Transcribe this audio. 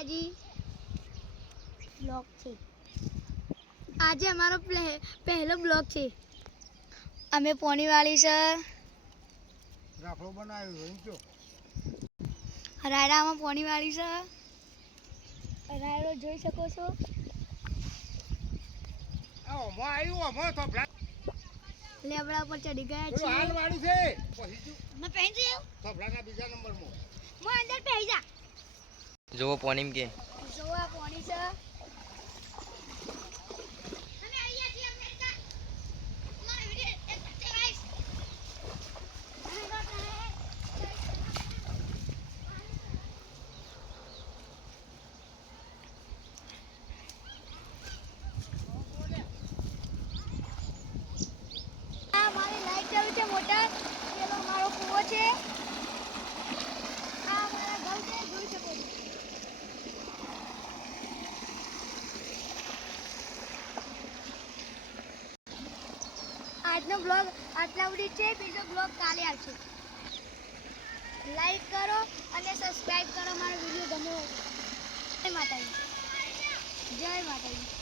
માતાજી બ્લોગ છે. આજે અમારો પહેલો બ્લોગ છે. અમે પોણીવાળી છે રાફડો બનાવ્યો જો રાયડામાં પોણીવાળી છે. રાયડો જોઈ શકો છો. લેબડા પર ચડી ગયા છીએ. હાલ વાળી છે મેં પહેરી જયો થોભલાના બીજા નંબરમાં હું અંદર પહેરી જા. જોવો પોણીમ કે જોવો આ પોણી છે. મારી લાઈટ ચાલુ છે મોટર. પેલો મારો કૂવો છે. આ મારા ઘર છે જોઈ શકો છો. આજનો બ્લોગ આટલા સુધી છે. બીજો બ્લોગ કાલે આવશે. લાઈક કરો અને સબસ્ક્રાઇબ કરો. મારો વિડીયો ગમ્યો. જય માતાજી. જય માતાજી.